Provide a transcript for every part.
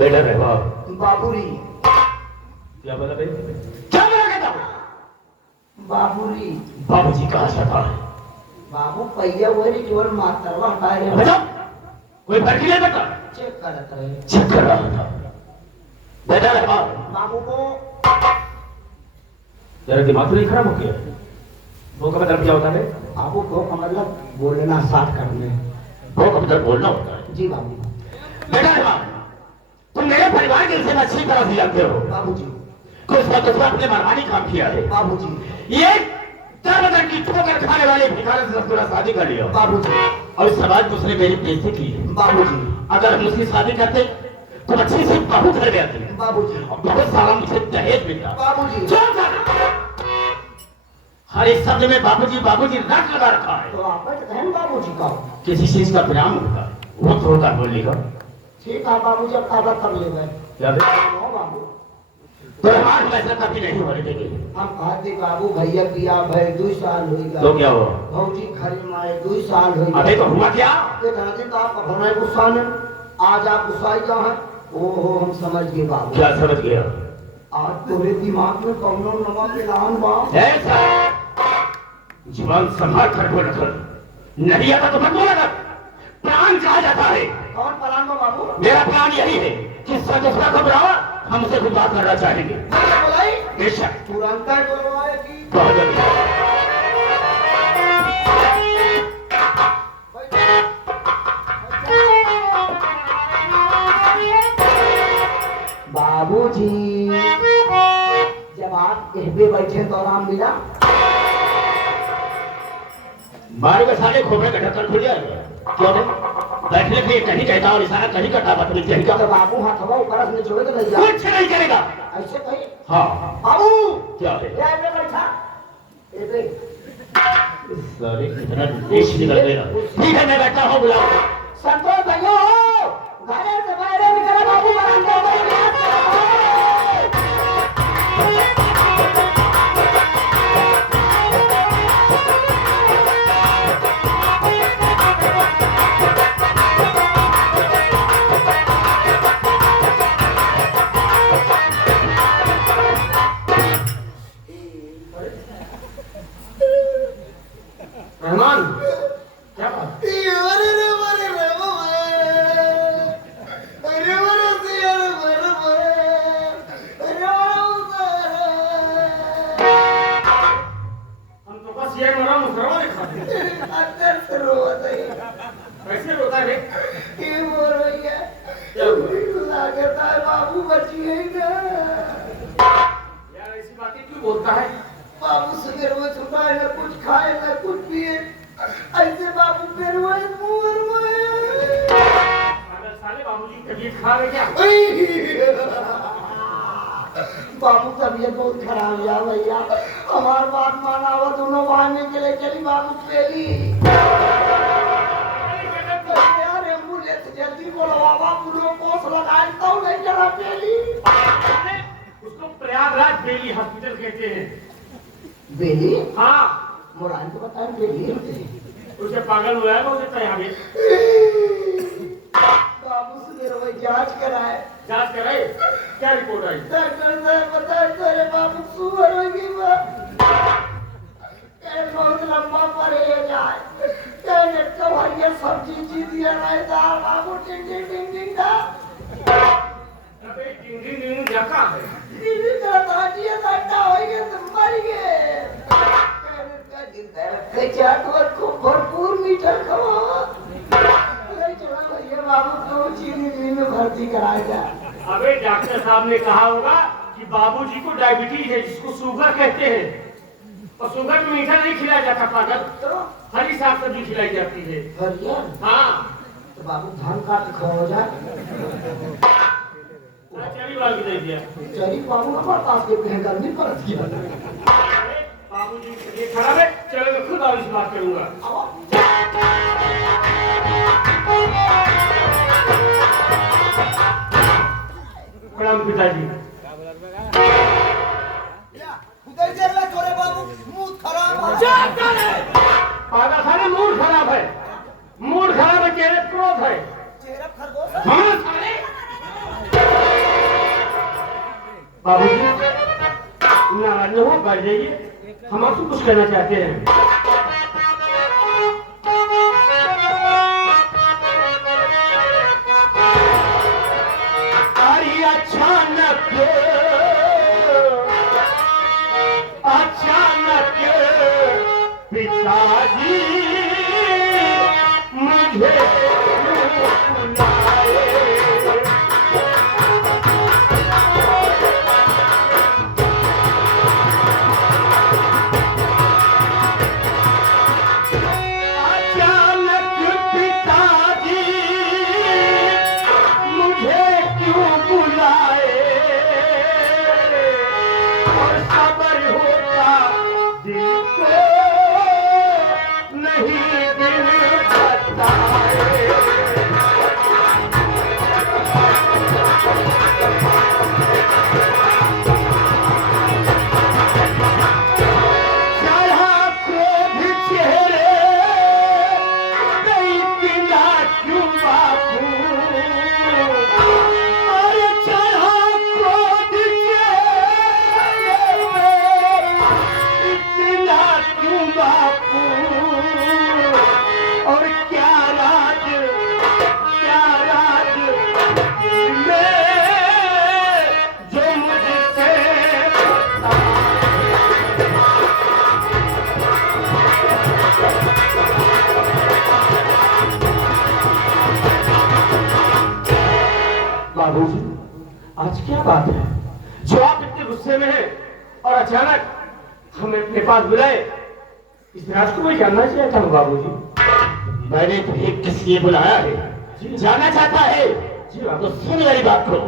बेटा है बाप बाबूरी। क्या बोला भाई? क्या बोला कहता? बाबूरी। बाबूजी कहाँ जाता है? बाबू पहिया वही केवल मातरवा हटा रहे। अच्छा कोई फर्क नहीं पड़ता। चेक करता है। चेक कर रहा था बेटा है बाप। बाबू को तेरा दिमाग तो नहीं खराब हो गया? वो का मतलब क्या होता है? बाबू को का मतलब बोलना साथ करने। वो का मतलब बोलना होता है। जी बाबू। बेटा है बाप तुम मेरे परिवार के विषय में अच्छी तरह से जानते हो। बाबूजी कुछ वक्त उसने अपने मनमानी काम किया है। बाबूजी ये दरबदर की ठोकर खाने वाले भिखारी से पूरा शादी कर लिया बाबूजी। और इस समाज में उसने मेरी बेइज्जती की है। बाबूजी अगर हम उसकी शादी करते तो अच्छी से बहू घर में आती बाबूजी। और बहुत सारा मुझे दहेज मिलता। बाबूजी हर एक शब्द में बाबूजी बाबूजी रट लगा रखा है। तो आप बहन बाबूजी का किसी चीज का परिणाम होता वो तो होता बोलने का। ठीक है बाबू जब काबा कर ले गए क्या बाबू तो हमारे वैसा कभी नहीं होने देंगे। हम कहते बाबू भैया पिया भाई 2 साल हो गया। तो क्या हुआ? भौजी घर में आए 2 साल हो गए। अभी तो हुआ क्या? ये कहते तो आप बनाए गुस्सा ने आज आप गुस्साई का है। ओहो हम समझ गए बाबू। क्या समझ गया? आज तुम्हारे दिमाग में कौनो नवा प्लान बा। ऐसा जीवन संभाल कर बोल कर नहीं आता तो मत बोला कर। प्लान कहा जाता है। कौन प्लान बा बाबू? मेरा प्लान यही है कि दूसरा घबरावा हम उसे खुद बात करना चाहेंगे। बोलाई बेशक तुरंत ही बोलवाए कि बहुत जल्दी। बाबूजी जब आप कहते बैठे तो आराम मिला। मारे के सारे खोपड़े का ढक्कन खुल जाएगा। क्यों नहीं? बैठने के लिए कहीं कहता और इशारा कहीं करता बदतमीज कहीं का। तो बाबू हाथवा ऊपर से जोड़े तो नहीं जा कुछ नहीं करेगा। ऐसे कहीं। हाँ बाबू क्या है? क्या है बैठा ए बे सारे कितना देश निकल गया। ठीक है मैं बैठा हूँ बुलाओ। संतोष भैया हो घरे से बाहर निकला बाबू बरामदा में गया। रहमान क्या बात? हम तो बस ये मरा मुसरवा लिखा थे। अंदर से रोता है। कैसे रोता है? ये बोल रही है क्या हुआ? लगता है बाबू बची है ना। यार ऐसी बातें क्यों बोलता है? बाबू सुबह रोज उठा है ना कुछ खाए ना कुछ पिए ऐसे बाबू फिर वही मुंह में साले बाबूजी तबीयत खराब है क्या? बाबू तबीयत बहुत खराब है भैया। हमार बात माना वो दोनों भागने के लिए चली बाबू पेली। यार एम्बुलेंस जल्दी बोलवा बाबू लोग कोस लगाए तो नहीं चला पेली। उसको प्रयागराज बेली हॉस्पिटल कहते हैं। बेली? हाँ मोरान को बताएं बेली होते हैं। उसे पागल हुआ है तो उसे तैयार है। बाबू से वही जांच कराए। जांच कराए क्या रिपोर्ट आई? डॉक्टर साहब बताए तेरे बाबू सुअर होगी बात। बहुत लंबा परहेज है। कहने तो ये सब्जी दिया नहीं दाल बाबू टिंग टिंग टिंग टिंग दा। अबे टिंग टिंग टिंग जका है। दीदी तेरा दादिया दादा होएगा तो मर गए। कच्चा को भरपूर मीठा खाओ। चला भैया बाबू को चीनी में भर्ती कराएगा। अबे डॉक्टर साहब ने कहा होगा कि बाबूजी को डायबिटीज है जिसको शुगर कहते हैं और शुगर में मीठा नहीं खिलाया जाता पागल। तो हरी साग सब्जी खिलाई जाती है। भैया हाँ तो बाबू धान काट खाओ जा। चली वाल की दे दिया। चली बाबू हमारे पास के कहीं गर्मी पड़त की बाबूजी ये खराब है। चलो मैं खुद और इस बात करूंगा। प्रणाम पिताजी। उधर चल रहा छोरे बाबू मूड खराब है। पागल साले मूड खराब है। मूड खराब है चेहरे क्रोध है। चेहरा खरगोश। हाँ साले बाबूजी नाराज न हो, बैठ जाइए, हम आपसे कुछ कहना चाहते हैं। अरे अचानक पिताजी मुझे बुलाए। बाबूजी, आज क्या बात है जो आप इतने गुस्से में हैं और अचानक हमें अपने पास बुलाए? इस रात को मैं जानना चाहता हूँ बाबूजी। मैंने तुम्हें किस लिए बुलाया है जानना चाहता है? जी तो सुन मेरी बात को।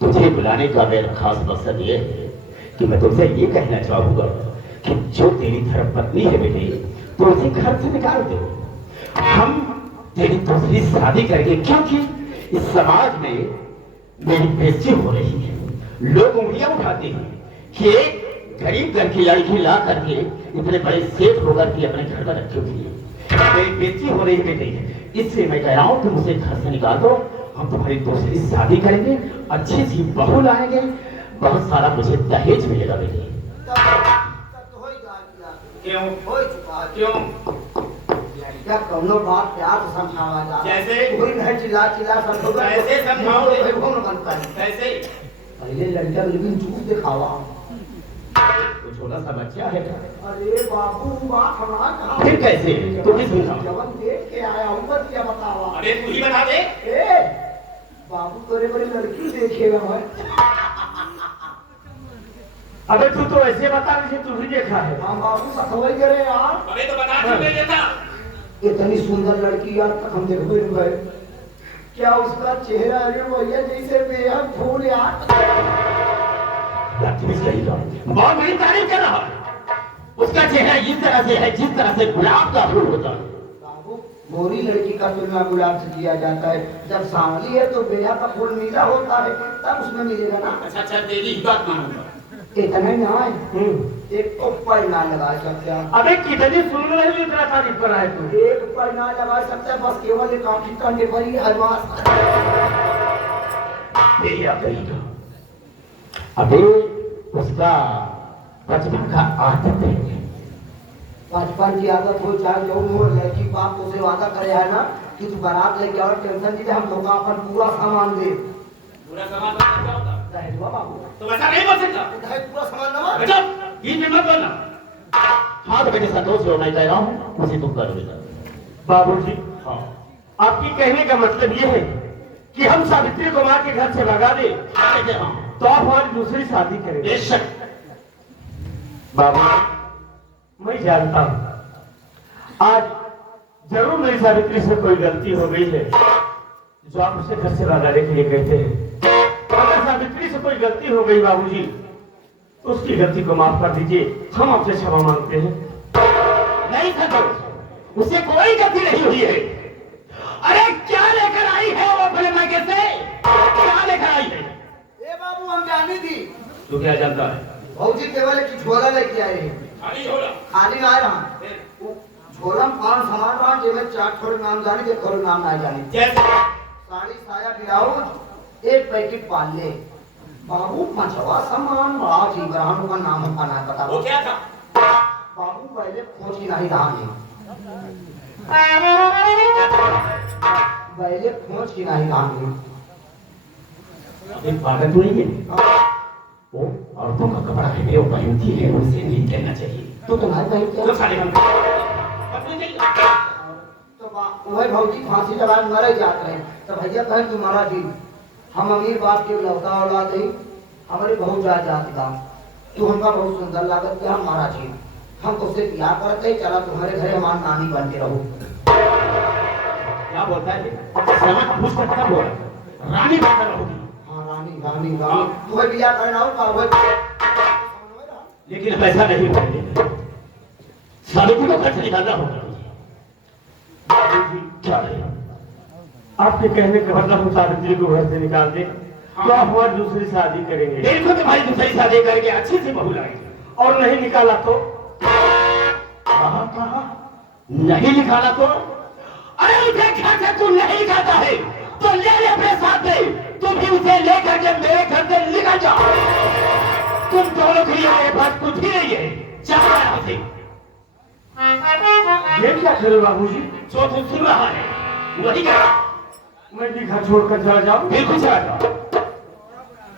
तुझे बुलाने का मेरा खास मकसद ये है कि मैं तुमसे ये कहना चाहूंगा कि जो तेरी धर्मपत्नी है बेटी, तो उसे घर से निकाल दो। हम तेरी दूसरी शादी करेंगे क्योंकि इस समाज में मेरी बेइज्जती हो रही है। लोग उंगलियां उठाते हैं कि एक गरीब घर की लड़की ला करके इतने बड़े सेठ होकर के अपने घर में रखी हुई है। मेरी बेइज्जती हो रही है बेटी, इसलिए मैं कह रहा हूँ तुम उसे घर से निकाल दो। हम तुम्हारी दूसरी शादी करेंगे, अच्छी सी बहू लाएंगे, बहुत सारा मुझे दहेज मिलेगा बेटी। क्यों हो चुका? क्यों लड़का कौनो बात प्यार से समझावा जा, जैसे कोई नहीं चिल्ला चिल्ला समझाओ, कैसे समझाओ? भाई वो न बंद कर। कैसे? पहले लड़का लेकिन चूप दिखावा। तो छोटा सा बच्चा है। अरे बाबू बात हमारा कहाँ? फिर कैसे? तू भी समझा। जवन देख के आया हूँ, बस क्या बतावा? अरे तू ही बता दे। ए बाबू करे बड़ी लड़की देखेगा मैं। अबे तू तो ऐसे बता जैसे तू भी देखा है। हाँ बाबू सखवाई करे यार, अबे तो बता क्यों नहीं देता? इतनी सुंदर लड़की यार तक हम देखो ही गए। क्या उसका चेहरा, अरे भैया जैसे बेहद फूल यार। बहुत बड़ी तारीफ कर रहा है। उसका चेहरा इस तरह से है जिस तरह से गुलाब का फूल होता है। बाबू गोरी लड़की का तुलना गुलाब से किया जाता है, जब सांवली है तो बेहा का फूल नीला होता है, तब उसमें मिलेगा ना। अच्छा तेरी ही बात मानूंगा। इतना ही ना है, एक ऊपर ना लगा सकते हैं। अबे कितनी सुन रही है, इतना तारीफ कर रहा है तू। एक ऊपर ना लगा सकते, बस केवल एक काफी करने पर ही हलवास। अबे उसका बचपन का आदत है। बचपन की आदत हो चाहे जो हो, लड़की बाप उसे वादा करे है ना कि तू बारात लेके और टेंशन नहीं ले, हम धोखा अपन पूरा सामान दे। पूरा सामान तो क्या होता? दहेज हुआ बाबू। तो वैसा नहीं बोल सकता। दहेज पूरा सामान ना बेटा, ये में मत बोलना। हाँ तो बेटे संतोष जो मैं कह रहा हूँ उसे तुम करो बेटा। बाबूजी, हाँ आपकी कहने का मतलब ये है कि हम सावित्री को माँ के घर से भगा दे हाँ बेटे हाँ तो आप हमारी दूसरी शादी करेंगे। बेशक। बाबू, मैं जानता हूँ आज जरूर मेरी सावित्री से कोई गलती हो गई है जो आप उसे घर से भगाने के लिए कहते हैं। अगर सावित्री से कोई गलती हो गई बाबूजी तो उसकी गलती को माफ कर दीजिए, हम आपसे क्षमा मांगते हैं। नहीं संतोष, उसे कोई गलती नहीं हुई है। अरे क्या लेकर आई है वो अपने मायके से? क्या लेकर आई है? ए बाबू हम जाने दी। तू क्या जानता है? भौजी केवल एक झोला लेके आए हैं। खाली होला। खाली ना रहा झोला में 5 सामान रहा जिसमें 4 थोड़े नाम जाने के थोड़े नाम ना जाने। जैसे साड़ी साया ब्लाउज 1 पैकेट पाले। बाबू 5वां सामान राज इब्राहिम का नाम हमका ना पता। वो क्या था? बाबू पहले खोज ही नहीं रहा है। पहले खोज ही नहीं रहा है। अभी पागल तो नहीं है? वो औरतों का कपड़ा है वो पहनती है, उसे नहीं लेना चाहिए। तो तुम्हारे कहीं तो क्या? साले हम अपने नहीं तो वही भौजी फांसी लगाए मरे जाते हैं। तो भैया कहें तुम्हारा जी हम अमीर बाप के लौटा औलाद है, हमारी बहुत जा जाती का तू हमका बहुत सुंदर लागत के हमारा जी हम तुझसे प्यार करते चला तुम्हारे घरे हमारी नानी बनते रहो। क्या बोलता है? समय पूछ सकता बोल रानी बनकर रहोगी। हाँ रानी रानी रानी तुम्हें बिया करना हो का हुआ। लेकिन हम ऐसा नहीं करेंगे। सावित्री को घर से निकालना होगा। क्या है? आपके कहने का मतलब हम सावित्री को घर से निकाल दें तो आप हमारी दूसरी शादी करेंगे देखो तुम्हारी दूसरी शादी करके अच्छी से बहू लाएंगे। और नहीं निकाला तो? कहा नहीं निकाला तो? अरे उसे घर से तू नहीं खाता है तो ले ले अपने साथ में। तुम भी उसे लेकर के मेरे घर से निकल जाओ। तुम दोनों के लिए मेरे पास कुछ ही नहीं है। चला यहाँ से। ये क्या करे बाबूजी? जो तुम सुन रहा है वही कर। मैं भी घर छोड़कर चला जाऊं? बिल्कुल चला जाओ।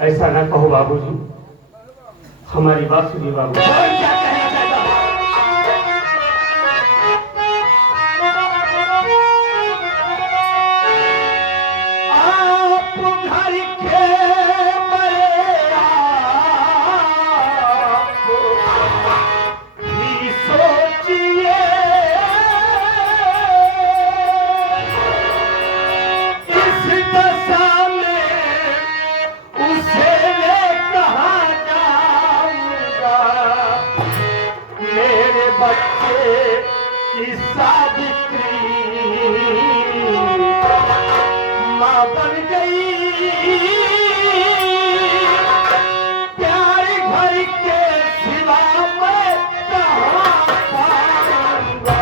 ऐसा ना कहो बाबूजी, हमारी बात सुनिए बाबू। और क्या कहना चाहता हूँ? आप घर के बड़े आप भी सोचिए इस दशा में उसे ले कहाँ जाऊंगा। मेरे बच्चे की सावित्री माँ बन गई, प्यार घर के सिवा मैं कहाँ पाऊंगा।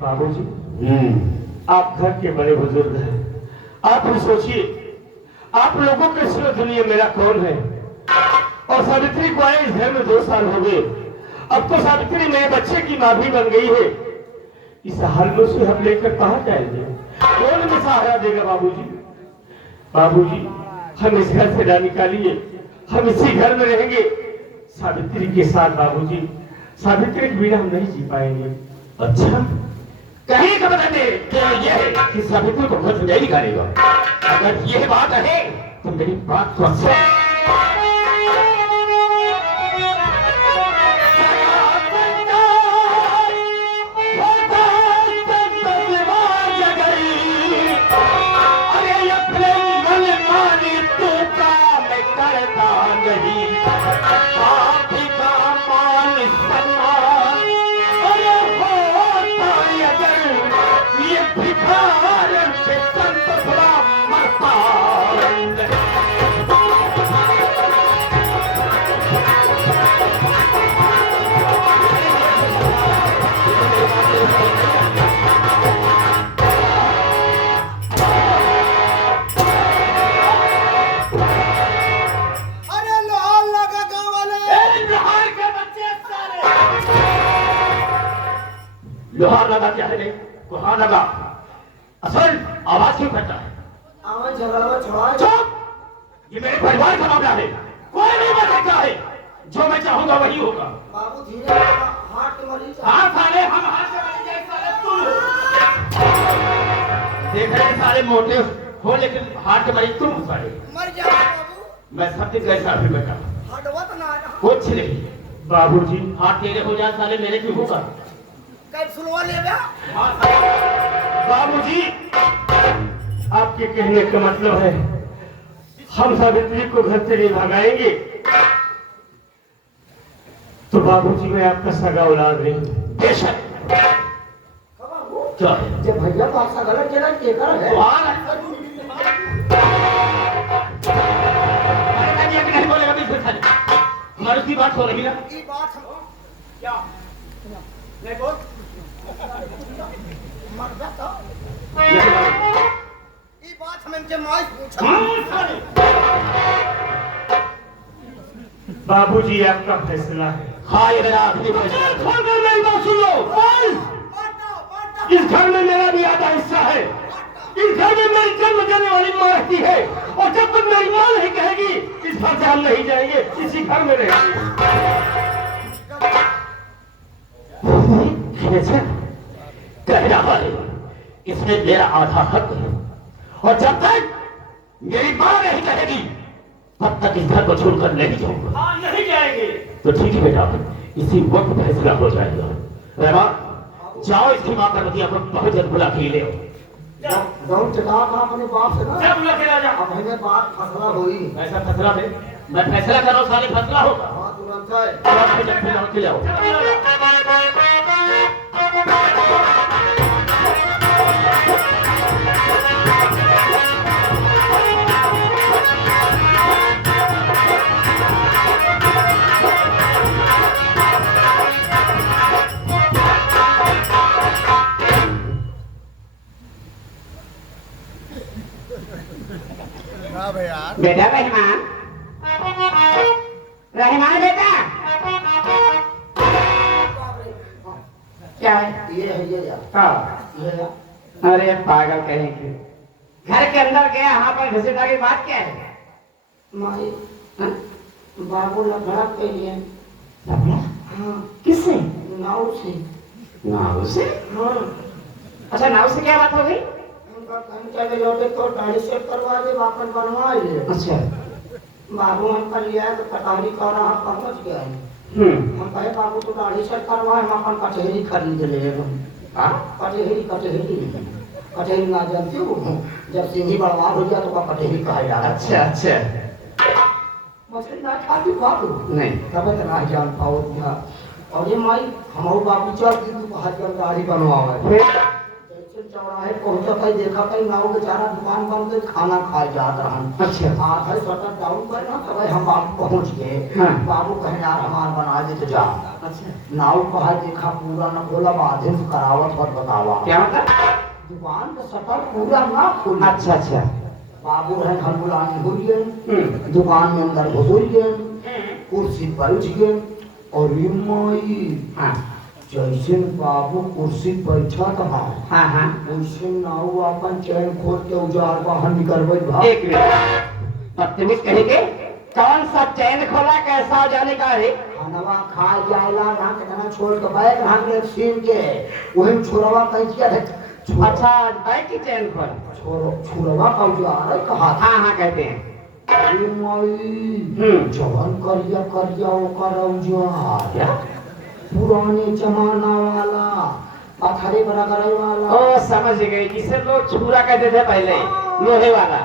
बाबूजी, आप घर के बड़े बुजुर्ग हैं, आप भी सोचिए आप लोगों के सिवा दुनिया मेरा कौन है। और सावित्री को आए इस घर में 2 साल हो गए। अब तो सावित्री मेरे बच्चे की माँ भी बन गई है। इस हाल में उसे हम लेकर कहाँ जाएंगे? कौन हमें सहारा देगा बाबूजी? बाबूजी, हम इस घर से ना निकालिए, हम इसी घर में रहेंगे सावित्री के साथ। बाबूजी, सावित्री के बिना हम नहीं जी पाएंगे। अच्छा कहीं का बता दे यह है कि सावित्री को घर से नहीं निकालेगा। अगर यह बात है तो मेरी बात को सुन। लोहा लगा क्या है नहीं वहां लगा असल आवाज क्यों करता है आवाज झगड़ा छोड़ा चुप ये मेरे परिवार का मामला है कोई नहीं बच सकता है जो मैं चाहूंगा वही होगा बाबू धीरे हाथ के मरीज हाँ साले हम हाथ से बने जाए साले तू देख रहे साले मोटे हो लेकिन हाथ के मरीज तुम साले मर जा बाबू मैं सब दिन कैसा भी बेटा हटवा तो ना कुछ नहीं बाबूजी हाथ तेरे हो जाए साले मेरे क्यों होगा कैप्सूलवा ले गया हाँ साले बाबूजी आपके कहने का मतलब है हम सावित्री को घर से नहीं भगाएंगे तो बाबूजी मैं आपका सगा औलाद नहीं हूं। बेशक बाबू क्या है जब भैया का ऐसा गलत जगह केकर है नहीं बोलेगा बीच में साले हमारी उसकी बात हो रही है ये बात हम क्या नहीं बोल मर जाता ना ये बात हम इनके माई पूछा बाबूजी आपका फैसला है हाँ ये मेरा आखिरी फैसला है। छोड़ कर मेरी बात सुन लो बोल। इस घर में मेरा भी आधा हिस्सा है इस घर में मेरी जन्म देने वाली माँ रहती है और जब तक मेरी माँ नहीं कहेगी इस घर से हम नहीं जाएंगे इसी घर में रहेंगे कह रहा है इसमें मेरा आधा हक है और जब तक मेरी माँ नहीं कहेगी तब तक इस घर को छोड़कर नहीं जाऊंगा हाँ नहीं जाएंगे तो ठीक है बेटा इसी वक्त फैसला हो जाएगा रहमान जाओ इसकी माँ पार्वती को बहुत जल्द बुला के ले आओ जौन चला था अपने बाप से ना जब लगे राजा अब हमें बात फसला हुई ऐसा फैसला दे मैं फैसला कर रहा हूँ सारे फैसला होगा हाँ तुरंत है अब मुझे खिलाओ खिलाओ बेटा रहमान रहमान बेटा क्या है ये है ये यार हाँ ये है अरे पागल कहेंगे घर के अंदर गया यहाँ पर घसीटा की बात क्या है माई हाँ? बाबू लफड़ा के लिए लफड़ा? हाँ किससे नाव से नाव से हाँ अच्छा नाव से क्या बात हो गई उनका कहीं चले जाओगे तो दाढ़ी सेट करवा दे वापस बनवा ले अच्छा बाबू हम कर लिया तो कटारी कर रहा पहुंच गया है हम कहे बाबू तो दाढ़ी सेट करवा हम अपन कचहरी खरीद ले कचहरी कचहरी कचहरी ना जानती हो जब सिंही बड़वा हो गया तो कचहरी कहा जा अच्छा अच्छा मछली ना खाती बाबू नहीं तब तक ना जान पाओ क्या और ये माई हमारे बाबू चल दी तू हाथ कर दाढ़ी बनवावे फिर जैसे चौराहे पहुंचा कहीं देखा कहीं नाव बेचारा दुकान बंद गई खाना खाए जात रहा अच्छा आधा शटर डाउन कर ना तब हम बाबू पहुंच गए हाँ। बाबू कहे यार हमार बना दे तो जा अच्छा नाव कहा देखा पूरा न खोला आधे से करावत और बतावा क्या मतलब दुकान का शटर पूरा ना खोला अच्छा अच्छा बाबू रहे घर बुलाने हो गए दुकान में अंदर घुस गए कुर्सी पर बैठ गए और ये माई हाँ जैसे बाबू कुर्सी बैठा था हाँ हाँ वैसे नाव अपन चैन खोल के उजार बाहर निकलवे भाग एक मिनट बदतमीज कहेंगे कौन सा चैन खोला कैसा जाने का है खानवा खा जाएला ना कितना छोड़ के बैग भाग सीन के वही छोरवा कह किया था अच्छा बैग की चैन खोल छोरवा का उजार कहा था हाँ हाँ कहते हैं अरे माई जवान करिया करिया ओकर उजार क्या पुराने जमाना वाला पत्थरे बराबर वाला ओ समझ गए जिसे लोग छुरा कहते थे पहले लोहे वाला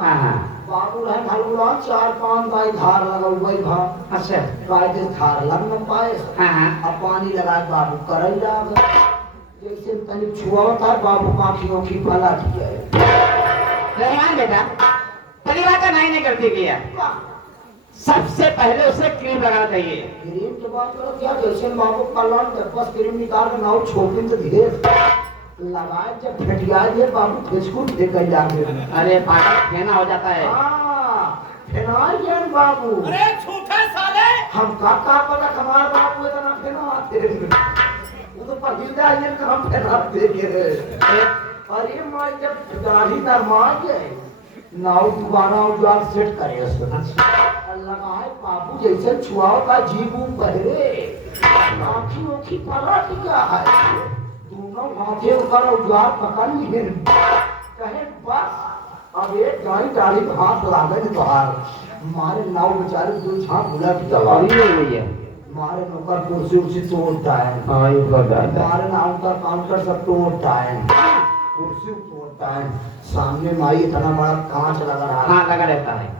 हाँ हाँ बाबू रहे भलुआ 4-5 गाय धार लगा हुई भा अच्छा गाय के धार लग न पाए हाँ हाँ अब पानी लगा के बाबू करई लाग जैसे तनी छुआता है बाबू पाखियों की फला दिया रहमान बेटा पहली बात तो नहीं करती किया सबसे पहले उसे क्रीम लगाना चाहिए क्रीम के बात करो क्या जैसे बाबू कल्याण के पास क्रीम निकाल के नाव छोपिन तो धीरे लगाए जब फटिया दिए बाबू फेसकुट फेंक जाके अरे पागल फेना हो जाता है फेनार ज्ञान बाबू अरे झूठे साले हम का पता हमार बाबू इतना फेना आते तो पहिला ये काम करा देगे रे अरे माँ जब दाढ़ी ना मार जाए नाव दोबारा उजाड़ सेट करे उसको अल्लाह है बाबू जैसे छुआओ का जीव बहरे आँखी ओखी पलट गया है दोनों हाथे ऊपर उजाड़ पकड़ लिए कहे बस अब एक गाड़ी दाढ़ी पे हाथ लागे तो हार मारे नाव बेचारे दो झांक उलट दबा भैया मारे नौकर कुर्सी उर्सी तोड़ता है हाँ ये करता है मारे नाव का काउंटर सब तोड़ता है कुर्सी तोड़ता है सामने माई इतना बड़ा कांच लगा रहा है हाँ लगा रहता है